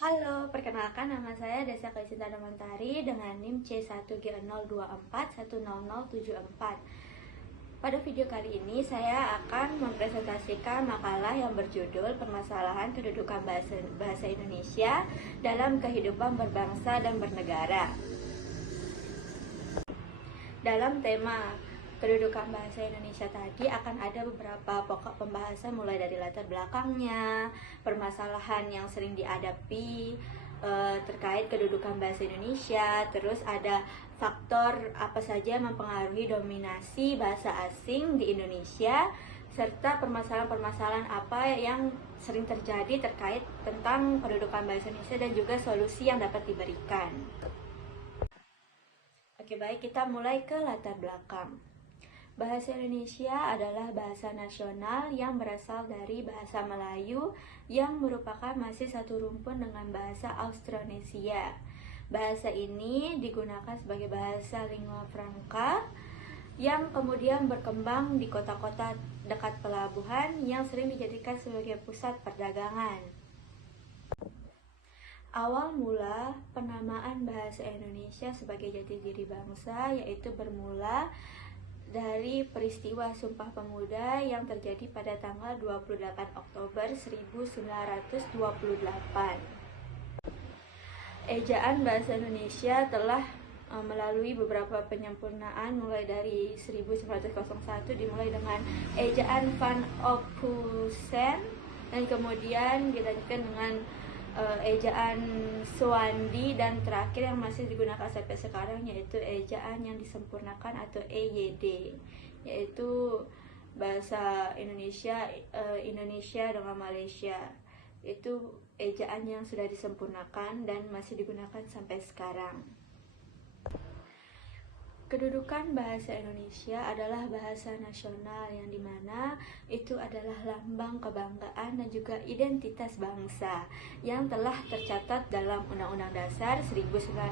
Halo, perkenalkan nama saya Desa Kaisinta Damantari dengan NIM C1G02410074. Pada video kali ini saya akan mempresentasikan makalah yang berjudul Permasalahan Kedudukan Bahasa Indonesia dalam Kehidupan Berbangsa dan Bernegara. Dalam tema kedudukan bahasa Indonesia tadi akan ada beberapa pokok pembahasan mulai dari latar belakangnya, permasalahan yang sering dihadapi terkait kedudukan bahasa Indonesia, terus ada faktor apa saja yang mempengaruhi dominasi bahasa asing di Indonesia, serta permasalahan-permasalahan apa yang sering terjadi terkait tentang kedudukan bahasa Indonesia dan juga solusi yang dapat diberikan. Oke, baik, kita mulai ke latar belakang. Bahasa Indonesia adalah bahasa nasional yang berasal dari bahasa Melayu yang merupakan masih satu rumpun dengan bahasa Austronesia. Bahasa ini digunakan sebagai bahasa lingua franca yang kemudian berkembang di kota-kota dekat pelabuhan yang sering dijadikan sebagai pusat perdagangan. Awal mula penamaan bahasa Indonesia sebagai jati diri bangsa yaitu bermula dari peristiwa Sumpah Pemuda yang terjadi pada tanggal 28 Oktober 1928. Ejaan bahasa Indonesia telah melalui beberapa penyempurnaan mulai dari 1901 dimulai dengan ejaan Van Ophusen dan kemudian dilanjutkan dengan ejaan Suwandi dan terakhir yang masih digunakan sampai sekarang yaitu ejaan yang disempurnakan atau EYD, yaitu bahasa Indonesia dengan Malaysia. Itu ejaan yang sudah disempurnakan dan masih digunakan sampai sekarang. Kedudukan bahasa Indonesia adalah bahasa nasional yang dimana itu adalah lambang kebanggaan dan juga identitas bangsa yang telah tercatat dalam Undang-Undang Dasar 1945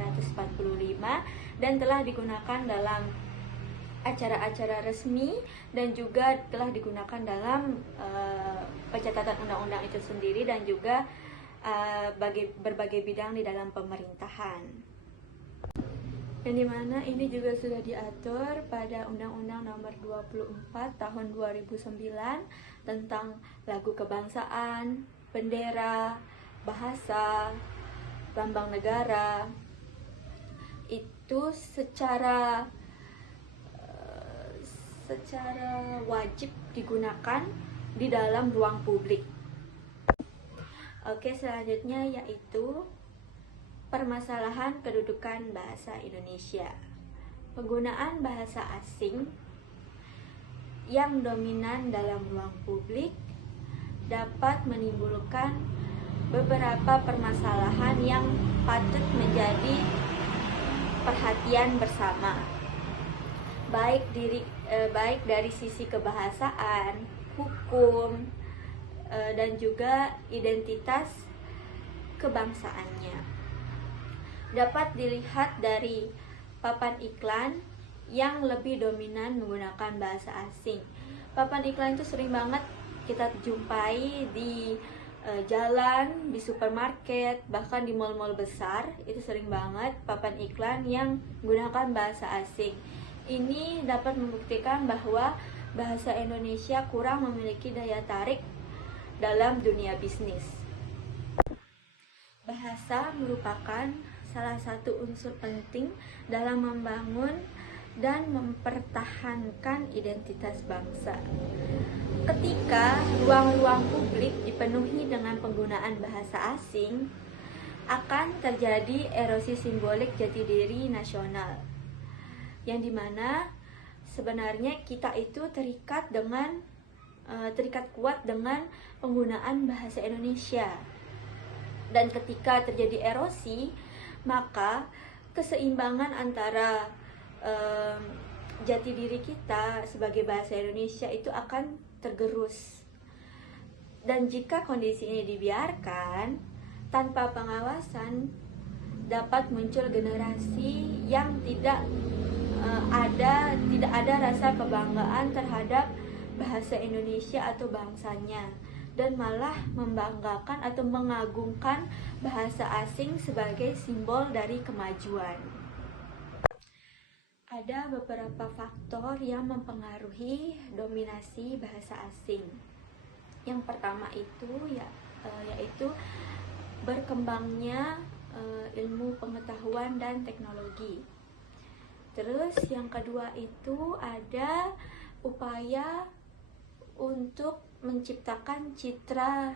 dan telah digunakan dalam acara-acara resmi dan juga telah digunakan dalam pencatatan undang-undang itu sendiri dan juga berbagai bidang di dalam pemerintahan. Yang dimana ini juga sudah diatur pada Undang-Undang Nomor 24 Tahun 2009 tentang lagu kebangsaan, bendera, bahasa, lambang negara. Itu secara wajib digunakan di dalam ruang publik. Oke, selanjutnya yaitu permasalahan kedudukan bahasa Indonesia. Penggunaan bahasa asing yang dominan dalam ruang publik dapat menimbulkan beberapa permasalahan yang patut menjadi perhatian bersama. Baik dari sisi kebahasaan, hukum, dan juga identitas kebangsaannya. Dapat dilihat dari papan iklan yang lebih dominan menggunakan bahasa asing. Papan iklan itu sering banget kita jumpai di jalan, di supermarket, bahkan di mal-mal besar. Itu sering banget papan iklan yang menggunakan bahasa asing. Ini dapat membuktikan bahwa bahasa Indonesia kurang memiliki daya tarik dalam dunia bisnis. Bahasa merupakan salah satu unsur penting dalam membangun dan mempertahankan identitas bangsa. Ketika ruang-ruang publik dipenuhi dengan penggunaan bahasa asing, akan terjadi erosi simbolik jati diri nasional, yang dimana sebenarnya kita itu terikat kuat dengan penggunaan bahasa Indonesia. Dan ketika terjadi erosi, maka keseimbangan antara jati diri kita sebagai bahasa Indonesia itu akan tergerus. Dan jika kondisi ini dibiarkan tanpa pengawasan, dapat muncul generasi yang tidak ada rasa kebanggaan terhadap bahasa Indonesia atau bangsanya. dan malah membanggakan atau mengagungkan bahasa asing sebagai simbol dari kemajuan. Ada beberapa faktor yang mempengaruhi dominasi bahasa asing. Yang pertama itu yaitu berkembangnya ilmu pengetahuan dan teknologi. Terus yang kedua itu ada upaya untuk menciptakan citra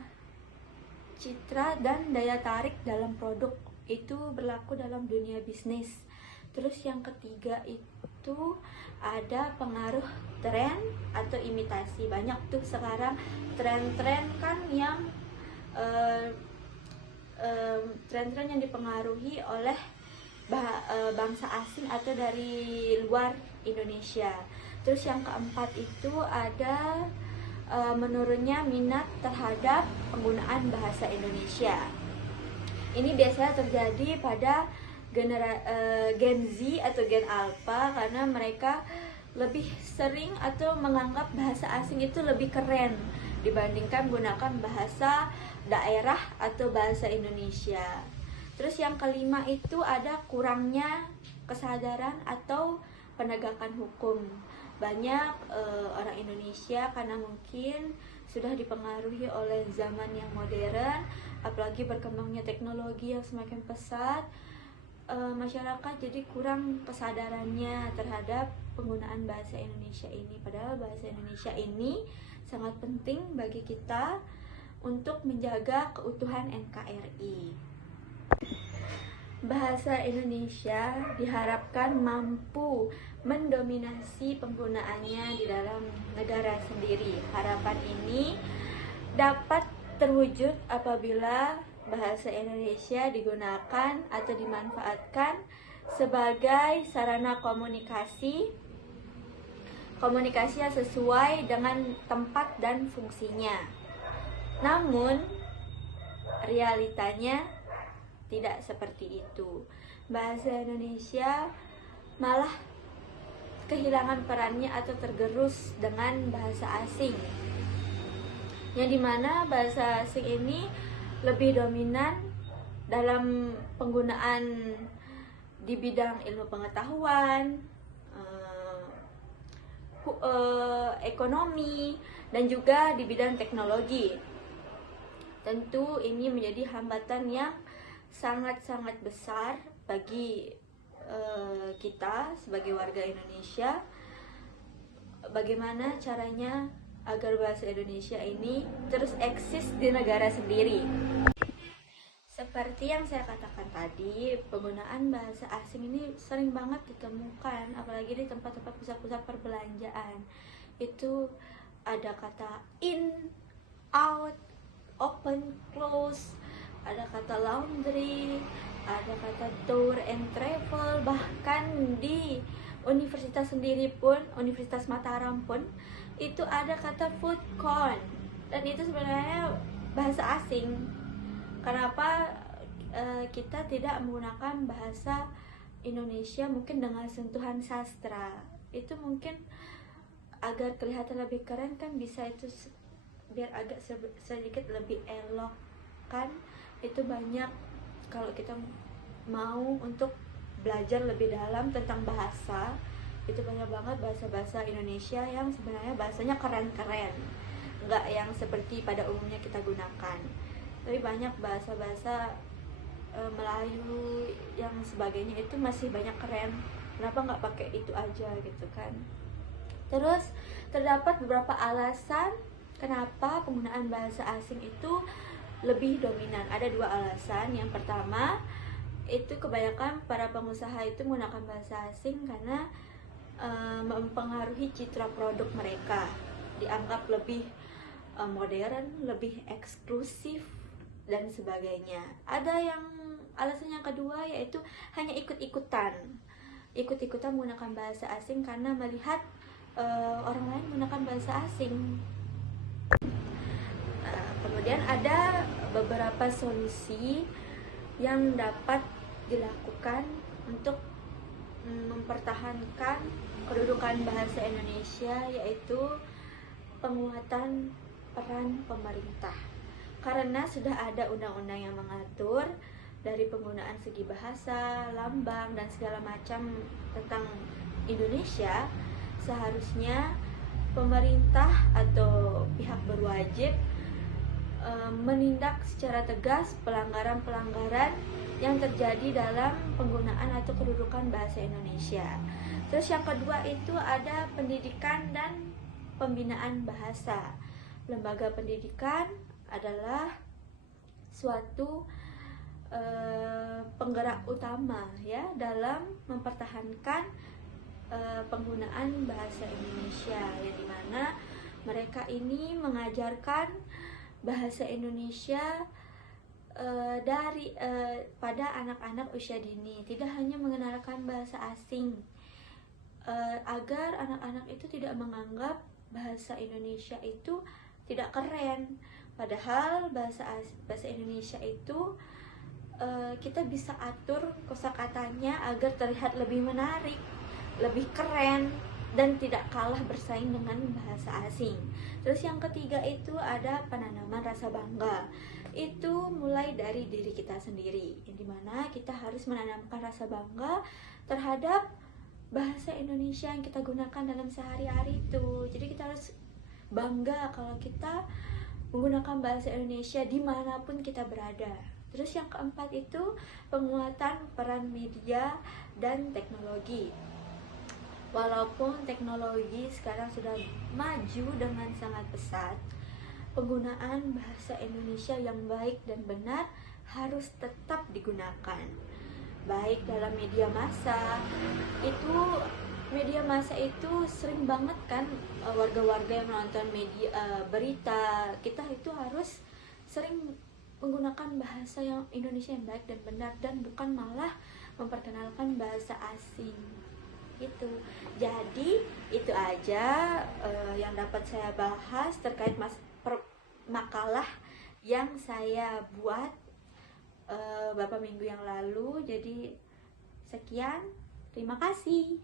dan daya tarik dalam produk. Itu berlaku dalam dunia bisnis. Terus yang ketiga itu ada pengaruh tren atau imitasi. Banyak tuh sekarang tren-tren kan yang tren-tren yang dipengaruhi oleh bangsa asing atau dari luar Indonesia. Terus yang keempat itu ada menurunnya minat terhadap penggunaan bahasa Indonesia. Ini biasanya terjadi pada Gen Z atau Gen Alpha, karena mereka lebih sering atau menganggap bahasa asing itu lebih keren dibandingkan menggunakan bahasa daerah atau bahasa Indonesia. Terus yang kelima itu ada kurangnya kesadaran atau penegakan hukum. Banyak orang Indonesia karena mungkin sudah dipengaruhi oleh zaman yang modern, apalagi berkembangnya teknologi yang semakin pesat, masyarakat jadi kurang kesadarannya terhadap penggunaan bahasa Indonesia ini. Padahal bahasa Indonesia ini sangat penting bagi kita untuk menjaga keutuhan NKRI. Bahasa Indonesia diharapkan mampu mendominasi penggunaannya di dalam negara sendiri. Harapan ini dapat terwujud apabila bahasa Indonesia digunakan atau dimanfaatkan sebagai sarana komunikasi yang sesuai dengan tempat dan fungsinya. Namun realitanya tidak seperti itu. Bahasa Indonesia malah kehilangan perannya atau tergerus dengan bahasa asing, yang dimana bahasa asing ini lebih dominan dalam penggunaan di bidang ilmu pengetahuan, ekonomi, dan juga di bidang teknologi. Tentu ini menjadi hambatan yang sangat-sangat besar bagi kita sebagai warga Indonesia. Bagaimana caranya agar bahasa Indonesia ini terus eksis di negara sendiri? Seperti yang saya katakan tadi, penggunaan bahasa asing ini sering banget ditemukan, apalagi di tempat-tempat pusat-pusat perbelanjaan. Itu ada kata in, out, open, close, ada kata laundry, ada kata tour and travel. Bahkan di universitas sendiri pun, Universitas Mataram pun, itu ada kata food court. Dan itu sebenarnya bahasa asing. Kenapa kita tidak menggunakan bahasa Indonesia mungkin dengan sentuhan sastra? Itu mungkin agar kelihatan lebih keren kan, bisa itu biar agak sedikit lebih elok kan. Itu banyak, kalau kita mau untuk belajar lebih dalam tentang bahasa, itu banyak banget bahasa-bahasa Indonesia yang sebenarnya bahasanya keren-keren, nggak yang seperti pada umumnya kita gunakan. Tapi banyak bahasa-bahasa Melayu yang sebagainya itu masih banyak keren. Kenapa nggak pakai itu aja gitu kan? Terus terdapat beberapa alasan kenapa penggunaan bahasa asing itu lebih dominan. Ada dua alasan. Yang pertama, itu kebanyakan para pengusaha itu menggunakan bahasa asing karena mempengaruhi citra produk mereka. Dianggap lebih modern, lebih eksklusif, dan sebagainya. Ada yang alasan yang kedua, yaitu hanya ikut-ikutan menggunakan bahasa asing karena melihat orang lain menggunakan bahasa asing. Kemudian ada beberapa solusi yang dapat dilakukan untuk mempertahankan kedudukan bahasa Indonesia, yaitu penguatan peran pemerintah. Karena sudah ada undang-undang yang mengatur dari penggunaan segi bahasa, lambang, dan segala macam tentang Indonesia, seharusnya pemerintah atau pihak berwajib menindak secara tegas pelanggaran-pelanggaran yang terjadi dalam penggunaan atau kedudukan bahasa Indonesia. Terus yang kedua itu ada pendidikan dan pembinaan bahasa. Lembaga pendidikan adalah suatu penggerak utama ya dalam mempertahankan penggunaan bahasa Indonesia, yang dimana mereka ini mengajarkan bahasa Indonesia pada anak-anak usia dini, tidak hanya mengenalkan bahasa asing, agar anak-anak itu tidak menganggap bahasa Indonesia itu tidak keren. Padahal bahasa Indonesia itu kita bisa atur kosakatanya agar terlihat lebih menarik, lebih keren, dan tidak kalah bersaing dengan bahasa asing. Terus yang ketiga itu ada penanaman rasa bangga. Itu mulai dari diri kita sendiri, yang dimana kita harus menanamkan rasa bangga terhadap bahasa Indonesia yang kita gunakan dalam sehari-hari itu. Jadi kita harus bangga kalau kita menggunakan bahasa Indonesia dimanapun kita berada. Terus yang keempat itu penguatan peran media dan teknologi. Walaupun teknologi sekarang sudah maju dengan sangat pesat, penggunaan bahasa Indonesia yang baik dan benar harus tetap digunakan. Baik dalam media massa, media massa itu sering banget kan warga-warga yang nonton berita, kita itu harus sering menggunakan bahasa yang Indonesia yang baik dan benar, dan bukan malah memperkenalkan bahasa asing gitu. Jadi itu aja yang dapat saya bahas terkait makalah yang saya buat beberapa minggu yang lalu. Jadi sekian, terima kasih.